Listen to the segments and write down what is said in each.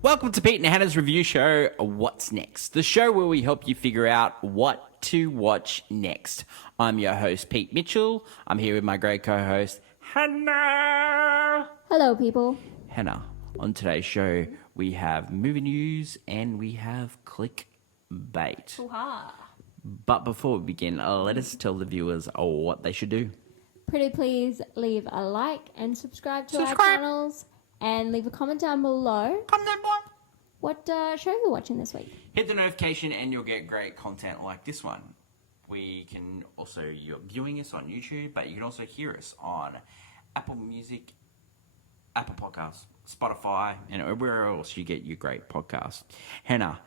Welcome to Pete and Hannah's review show, What's Next? The show where we help you figure out what to watch next. I'm your host, Pete Mitchell. I'm here with my great co-host, Hannah. Hello, people. Hannah, on today's show, we have movie news and we have clickbait. Hoo-ha. But before we begin, let us tell the viewers what they should do. Pretty please leave a like and subscribe to our channels. And leave a comment down below what show you're watching this week. Hit the notification and you'll get great content like this one. You're viewing us on YouTube, but you can also hear us on Apple Music, Apple Podcasts, Spotify, and everywhere else you get your great podcasts. Hannah,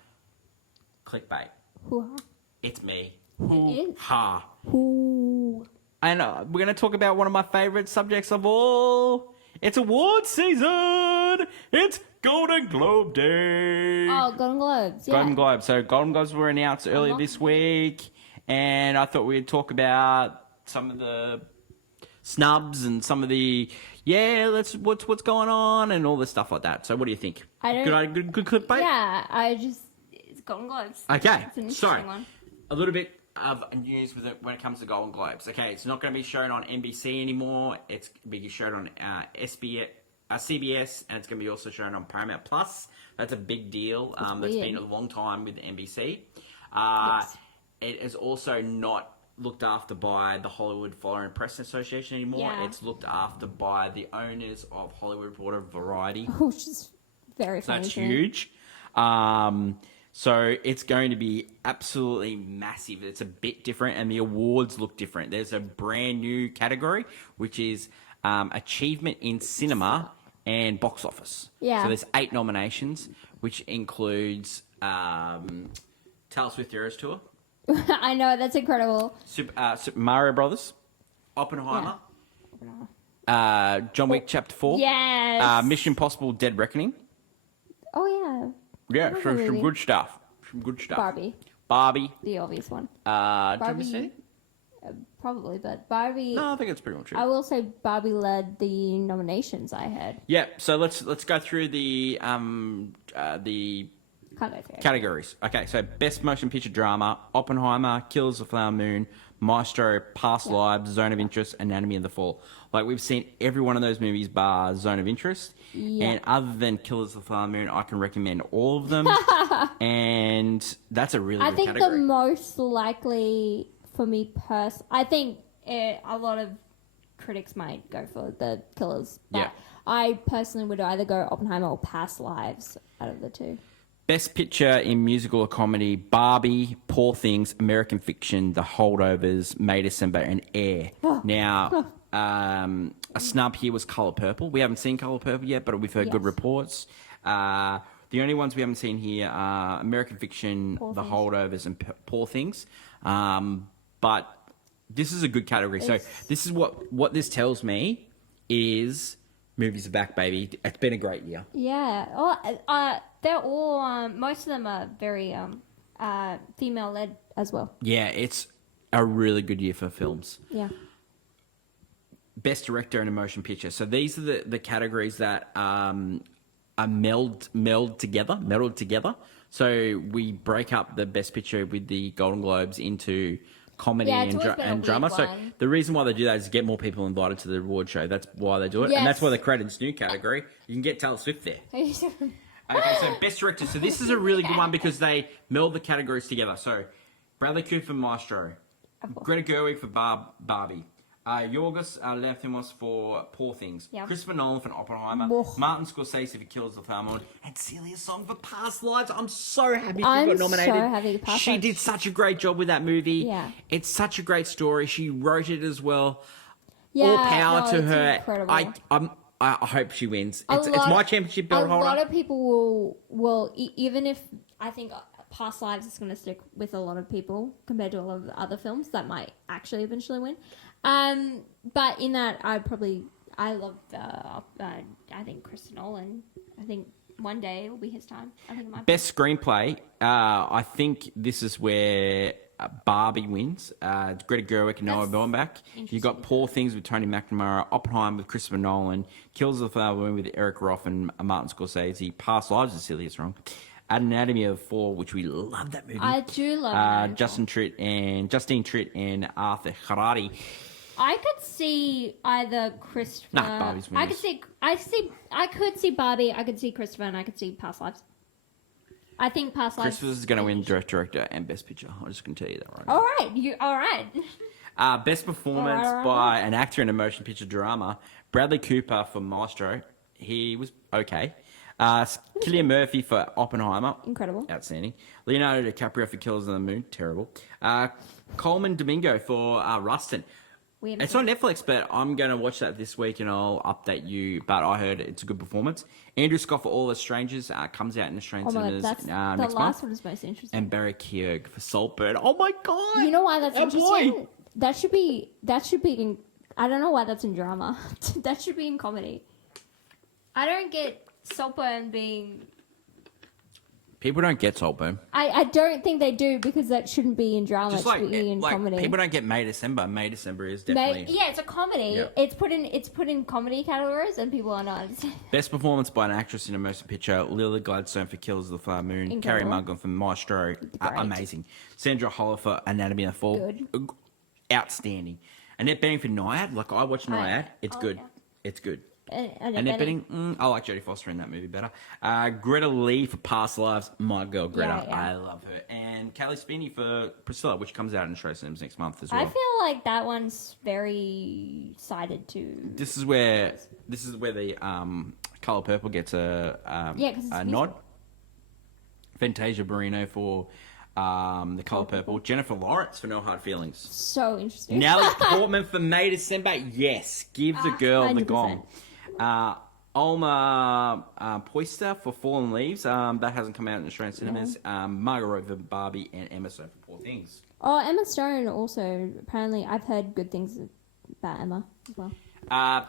clickbait. Hoo-ha. It's me. Hoo-ha. Hoo. And we're going to talk about one of my favorite subjects of all. It's awards season. It's Golden Globe Day. Oh, Golden Globes. Yeah. Golden Globes. So Golden Globes were announced earlier this week, and I thought we'd talk about some of the snubs and some of the what's going on and all this stuff like that. So what do you think? Good clickbait? Yeah, it's Golden Globes. Okay, It's an interesting one. A little bit of news with it when it comes to Golden Globes. Okay, it's not going to be shown on NBC anymore. It's going to be shown on CBS, and it's going to be also shown on Paramount Plus. That's a big deal. That's been a long time with NBC. Yes. It is also not looked after by the Hollywood Foreign Press Association anymore. Yeah. It's looked after by the owners of Hollywood Reporter Variety. Which is very funny. That's huge. So it's going to be absolutely massive. It's a bit different, and the awards look different. There's a brand new category, which is achievement in cinema and box office. Yeah. So there's 8 nominations, which includes Taylor Swift Eras Tour, I know, that's incredible. Super Mario Brothers, Oppenheimer, John Wick Chapter 4, Yes. Mission Impossible Dead Reckoning. Oh, yeah. Yeah, love so that some movie. good stuff. Barbie. Barbie. The obvious one. Did we see? Probably, but Barbie... No, I think it's pretty much it. I will say Barbie led the nominations I had. Yeah, so let's go through the Can't go through it. categories. Okay, so best motion picture drama: Oppenheimer, Killers of the Flower Moon, Maestro, Past Lives, Zone of Interest, Anatomy of the Fall. Like, we've seen every one of those movies bar Zone of Interest. Yeah. And other than Killers of the Flower Moon, I can recommend all of them. And that's a really good category. I think the most likely for me I think a lot of critics might go for the Killers. But Yeah. I personally would either go Oppenheimer or Past Lives out of the two. Best Picture in Musical or Comedy: Barbie, Poor Things, American Fiction, The Holdovers, May December, and Air. Now, a snub here was Colour Purple. We haven't seen Colour Purple yet, but we've heard good reports. The only ones we haven't seen here are American Fiction, The Holdovers, and Poor Things. But this is a good category. So this is what this tells me is movies are back, baby. It's been a great year. Yeah. Oh, they're all most of them are very female led as well. Yeah, it's a really good year for films. Yeah. Best Director in a Motion Picture. So these are the categories that are melded together. So we break up the Best Picture with the Golden Globes into comedy and drama. So the reason why they do that is to get more people invited to the award show. That's why they do it. Yes. And that's why they created this new category. You can get Taylor Swift there. Okay, so Best Director. So this is a really good one because they meld the categories together. So Bradley Cooper for Maestro, Greta Gerwig for Barbie, Yorgos Lanthimos for Poor Things, Christopher Nolan for Oppenheimer, Martin Scorsese for Killers of the Flower Moon, and Celia Song for Past Lives. I'm so happy she got nominated. So happy she did such a great job with that movie. Yeah. It's such a great story. She wrote it as well. Yeah, all power to her. Incredible. I hope she wins. It's my championship belt holder. A lot of people will even if I think Past Lives is going to stick with a lot of people compared to a lot of the other films that might actually eventually win. But in that, I love I think Christopher Nolan. I think one day it will be his time. I think it might Best screenplay. I think this is where Barbie wins. Greta Gerwig and Noah Baumbach. You got Poor Things with Tony McNamara, Oppenheimer with Christopher Nolan, Kills of the Flower Moon with Eric Roth and Martin Scorsese, Past Lives with Celia's Wrong, Anatomy of a Fall, which we love that movie. I do love Justine Tritt and Arthur Harari. I could see either Christopher. Nah, Barbie's winners. I could see Barbie. I could see Christopher, and I could see Past Lives. I think Past Lives. Christopher's going to win director and best picture. I'm just going to tell you that right now. All right. Best performance by an actor in a motion picture drama. Bradley Cooper for Maestro. He was okay. Cillian Murphy for Oppenheimer. Incredible. Outstanding. Leonardo DiCaprio for Killers of the Moon. Terrible. Coleman Domingo for Rustin. It's on Netflix, but I'm going to watch that this week and I'll update you. But I heard it's a good performance. Andrew Scott for All the Strangers comes out in Australian cinemas next month. The last one is most interesting. And Barry Keogh for Saltburn. Oh my God! You know why that's interesting? Boy. That should be in. I don't know why that's in drama. That should be in comedy. I don't get Saltburn being. People don't get Saltburn. I don't think they do because that shouldn't be in drama. It should be in comedy. People don't get May December. May December is definitely. It's a comedy. Yep. It's put in comedy categories, and people are not. Best performance by an actress in a motion picture: Lily Gladstone for Killers of the Flower Moon, Incredible. Carrie Mulligan for Maestro, amazing. Sandra Holler for Anatomy of a Fall, outstanding. Annette Bening for Nyad. Like I watched Nyad, it's good. Yeah. It's good. Annette Bening, I like Jodie Foster in that movie better. Greta Lee for Past Lives, my girl Greta, I love her. And Callie Spinney for Priscilla, which comes out in Australia cinemas next month as well. I feel like that one's very sided to. This is where the Colour Purple gets a nod. Fantasia Barrino for The Colour Purple. Jennifer Lawrence for No Hard Feelings. So interesting. Natalie Portman for May December. Yes, give the girl 100%. The gong. Alma Poister for Fallen Leaves. That hasn't come out in Australian cinemas. Margot Robbie for Barbie and Emma Stone for Poor Things. Oh, Emma Stone also. Apparently, I've heard good things about Emma as well.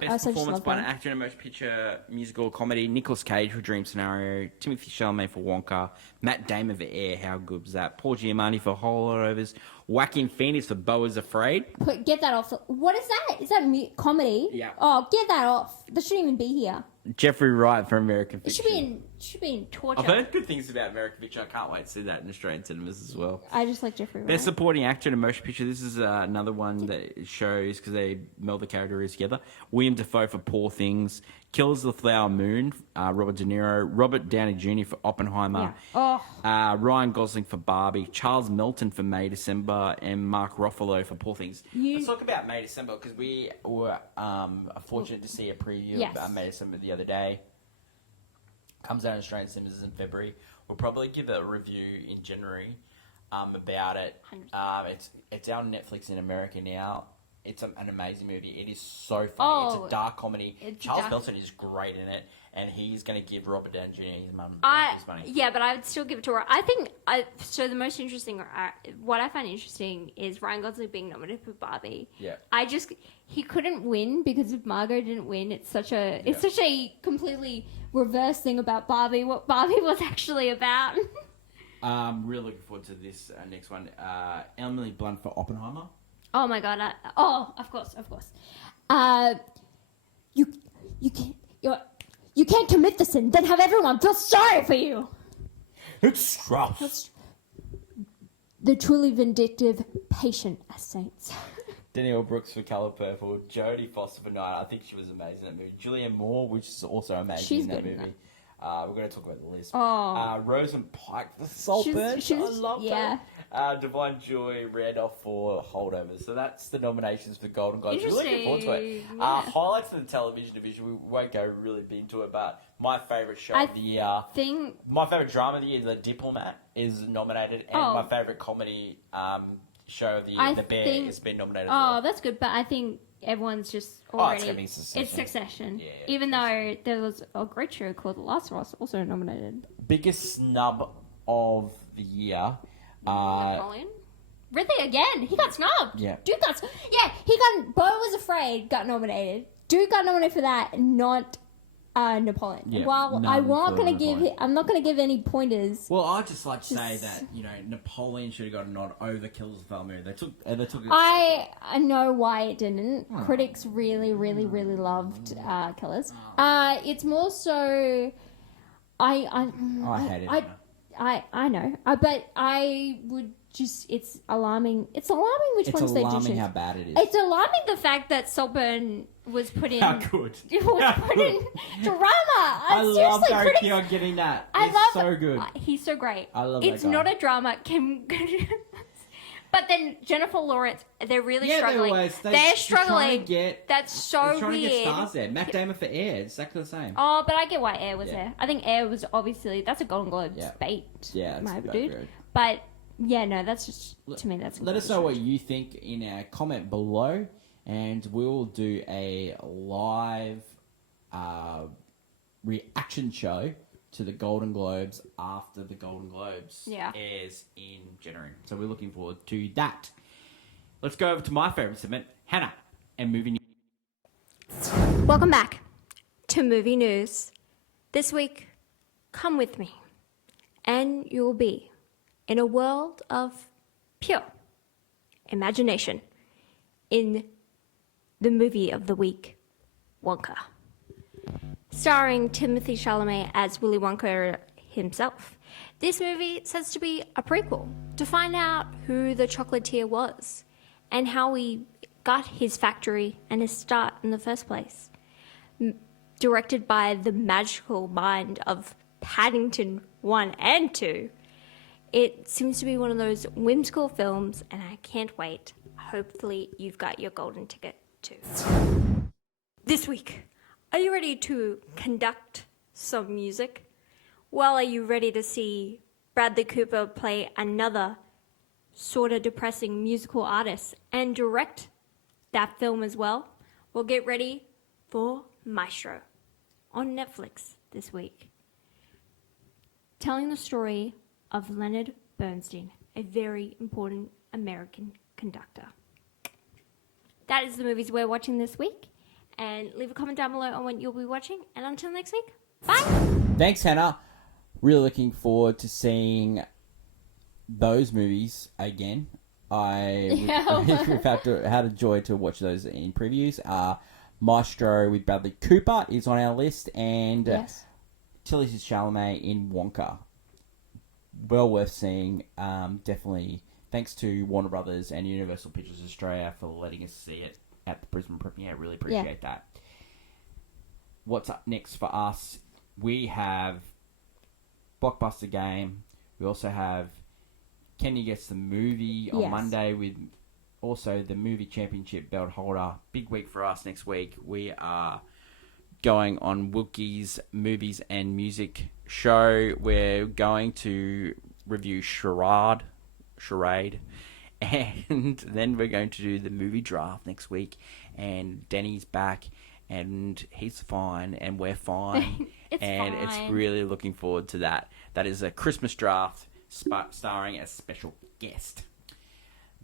Best performance by an actor in a motion picture, musical, comedy. Nicolas Cage for Dream Scenario. Timothy Chalamet for Wonka. Matt Damon for Air. How good was that? Paul Giamatti for Holdovers. Joaquin Phoenix for Beau is Afraid. Get that off. What is that? Is that comedy? Yeah. Oh, get that off. That shouldn't even be here. Jeffrey Wright for American Fiction. It should be in torture. I've heard good things about American Fiction. I can't wait to see that in Australian cinemas as well. I just like Jeffrey Wright. Best supporting actor in a motion picture. This is another one that shows because they meld the characters together. William Dafoe for Poor Things. Killers of the Flower Moon. Robert De Niro. Robert Downey Jr. for Oppenheimer. Yeah. Ryan Gosling for Barbie. Charles Melton for May December. And Mark Ruffalo for Poor Things. Let's talk about May December because we were fortunate to see a preview of May December the other day. Comes out in Australian cinemas in February. We'll probably give a review in January about it. It's out on Netflix in America now. It's an amazing movie. It is so funny. It's a dark comedy. Charles Melton is great in it, and he's going to give Robert Downey Jr. his money. Yeah, but I would still give it to her. I think so. The most interesting, what I find interesting, is Ryan Gosling being nominated for Barbie. Yeah, he couldn't win because if Margot didn't win, it's such a completely reverse thing about Barbie. What Barbie was actually about. Really looking forward to this next one. Emily Blunt for Oppenheimer. Oh my god! Of course. You can't commit the sin, then have everyone feel sorry for you. It's rough. The truly vindictive, patient as saints. Danielle Brooks for Colour Purple. Jodie Foster for Night. I think she was amazing in that movie. Julianne Moore, which is also amazing in that movie. We're going to talk about the list. Rosamund Pike for Saltburn. I love her. Divine Joy Randolph for Holdovers. So that's the nominations for Golden Globes. Really looking forward to it. Yeah. Highlights of the television division. We won't go really big into it, but my favourite show of the year. My favourite drama of the year, The Diplomat, is nominated, and my favourite comedy show of the year, The Bear, has been nominated. That's good, but I think everyone's just already. It's Succession. It's Succession. Yeah, even though there was a great show called The Last of Us also nominated. Biggest snub of the year. Napoleon? Really? Again? He got snubbed. Yeah. Dude got he got Beau Was Afraid got nominated. Dude got nominated for that, not Napoleon. Yeah, Well, none I'm not for going to give. Napoleon. I'm not going to give any pointers. Well, I'd just like to say Just- that, Napoleon should have got a nod over Killers of the Flower Moon. They took it. I know why it didn't. Critics really, really, really loved Killers. It's more so. I hate it. I know. But I would just. It's alarming. It's alarming which It's ones they alarming choose. how bad it is. It's alarming the fact that Saltburn was put in. How good. Was put in drama. I love Seriously, Gary critics. Keoghan getting that. I It's love so good. He's so great. I love It's that guy. not a drama. But then Jennifer Lawrence, they're really struggling. They're struggling. That's so They're trying to get weird. stars there. Matt Damon for Air, it's exactly the same. Oh, but I get why Air was Yeah. there. I think Air was obviously that's a Golden Globe bait. Yeah, it's my very dude. good. But yeah, no, that's just to me. That's Let us know what you think in our comment below, and we'll do a live reaction show to the Golden Globes after the Golden Globes airs in January. So we're looking forward to that. Let's go over to my favourite segment, Hannah, and movie news. Welcome back to Movie News. This week, come with me, and you'll be in a world of pure imagination in the movie of the week, Wonka. Starring Timothée Chalamet as Willy Wonka himself. This movie says to be a prequel to find out who the chocolatier was and how he got his factory and his start in the first place. Directed by the magical mind of Paddington 1 and 2. It seems to be one of those whimsical films, and I can't wait. Hopefully you've got your golden ticket too. This week, are you ready to conduct some music? Well, are you ready to see Bradley Cooper play another sort of depressing musical artist and direct that film as well? Well, get ready for Maestro on Netflix this week. Telling the story of Leonard Bernstein, a very important American conductor. That is the movies we're watching this week. And leave a comment down below on what you'll be watching. And until next week, bye! Thanks, Hannah. Really looking forward to seeing those movies again. We've had a joy to watch those in previews. Maestro with Bradley Cooper is on our list, and Timothée Chalamet in Wonka. Well worth seeing. Definitely. Thanks to Warner Brothers and Universal Pictures Australia for letting us see it at the Brisbane premiere. Really appreciate that. What's up next for us? We have Blockbuster Game. We also have Can You Guess the Movie on Monday, with also the Movie Championship belt holder. Big week for us next week. We are going on Wilkie's Movies and Music show. We're going to review Charade, and then we're going to do the movie draft next week. And Danny's back, and he's fine, and we're fine. It's really looking forward to that. That is a Christmas draft starring a special guest.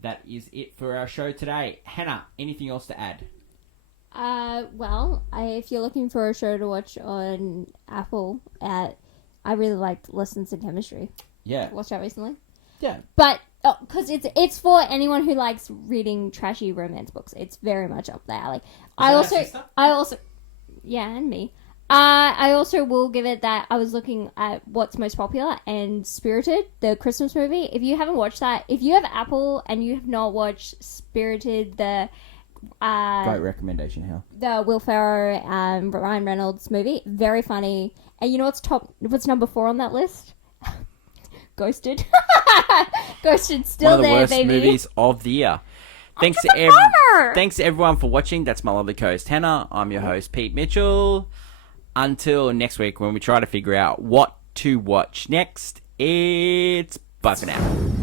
That is it for our show today. Hannah, anything else to add? If you're looking for a show to watch on Apple, I really liked Lessons in Chemistry. Yeah. Watched that recently. Yeah. But because it's for anyone who likes reading trashy romance books. It's very much up their alley. I also, and me. I also will give it that I was looking at what's most popular, and Spirited, the Christmas movie. If you haven't watched that, if you have Apple and you have not watched Spirited, the great recommendation, Hal. The Will Ferrell and Ryan Reynolds movie, very funny. And you know what's number 4 on that list? Ghosted. Ghosted, still one of the there, worst baby. movies of the year. Thanks to everyone for watching. That's my lovely co-host Hannah. I'm your host Pete Mitchell. Until next week, when we try to figure out what to watch next, it's bye for now.